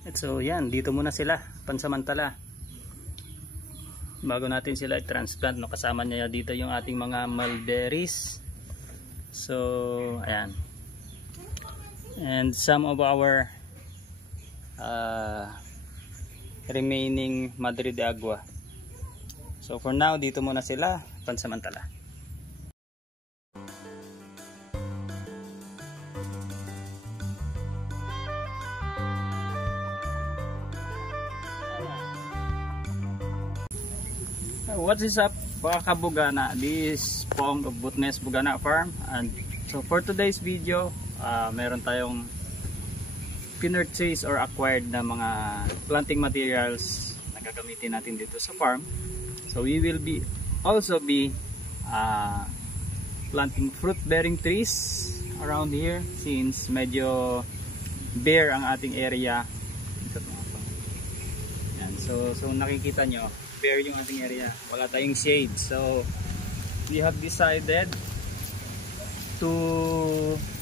At so yan, dito muna sila pansamantala bago natin sila i-transplant, no? Kasama niya dito yung ating mga mulberries. So ayan, and some of our remaining Madre de Agua. So for now, dito muna sila pansamantala. What is up, mga kabugana? This is Pong of Butnes Bugana Farm, and so for today's video, meron tayong pinurchase or acquired na mga planting materials na gagamitin natin dito sa farm. So we will also be planting fruit bearing trees around here, since medyo bare ang ating area. Yan, so nakikita nyo, bare yung ating area, wala tayong shade. So we have decided to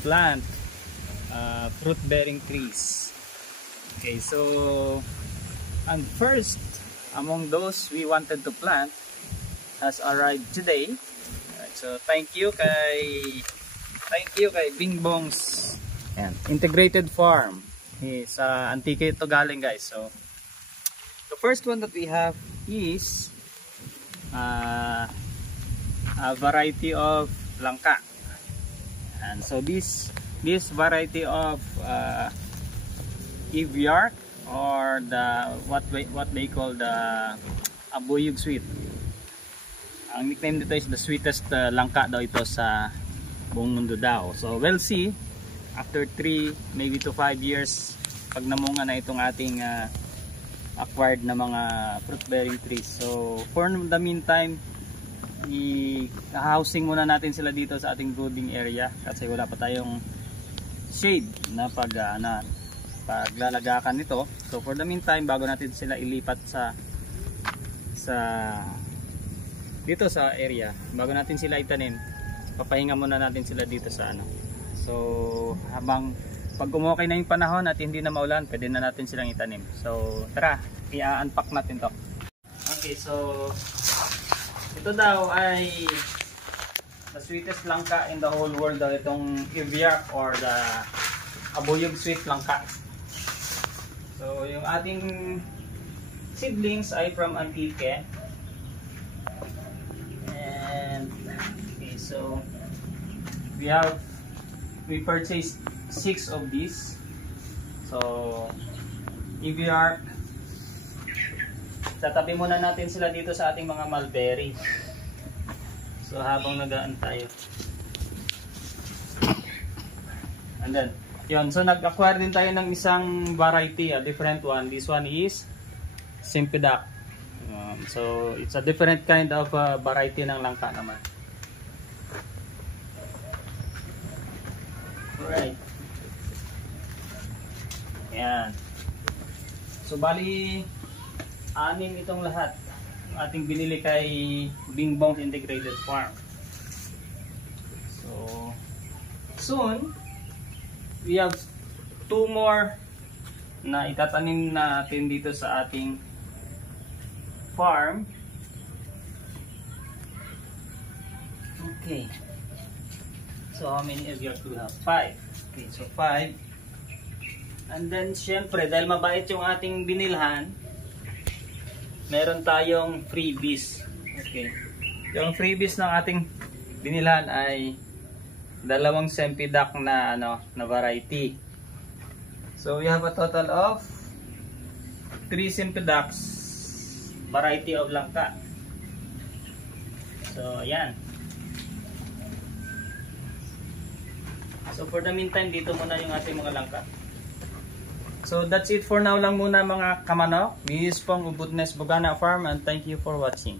plant fruit bearing trees. Okay, so and first among those we wanted to plant has arrived today. Alright, so thank you kay Bing Bong's Integrated Farm. Sa Antique ito galing, guys. So the first one that we have is a variety of langka, and so this variety of Eviark, or the what they call the Abuyog sweet. Ang nickname dito is the sweetest langka daw ito sa buong mundo daw. So we'll see after 3 maybe to 5 years pag namunga na itong ating acquired na mga fruit bearing trees. So for the meantime, i-housing muna natin sila dito sa ating brooding area kasi wala pa tayong shade na paglalagakan nito. So for the meantime, bago natin sila ilipat dito sa area, bago natin sila itanim, papahinga muna natin sila dito sa So habang pag umokay na yung panahon at hindi na maulan, pwede na natin silang itanim. So tara, i-unpack natin to. Okay, so ito daw ay the sweetest langka in the whole world daw, itong Eviark or the Abuyog sweet langka. So yung ating seedlings ay from Antique. And okay, so we purchased 6 of these. So Eviark, tatabi muna natin sila dito sa ating mga mulberry. So habang nagaan tayo, and then yun, so nag-acquire din tayo ng isang variety, a different one. This one is Simpidac. So it's a different kind of variety ng langka naman. Alright. Ayan. So bali 6 itong lahat ating binili kay Bing Bong's Integrated Farm. So soon we have 2 more na itatanim natin dito sa ating farm. Okay. So how many of you have? 5. Okay, so 5. And then syempre, dahil mabait yung ating binilhan, meron tayong freebies. Okay. Yung freebies ng ating binilhan ay 2 Simpidac na na variety. So we have a total of 3 Simpidacs variety of langka. So ayan. So for the meantime, dito muna yung ating mga langka. So that's it for now lang muna, mga kamanok. This is Pong of Butnes Bugana Farm, and thank you for watching.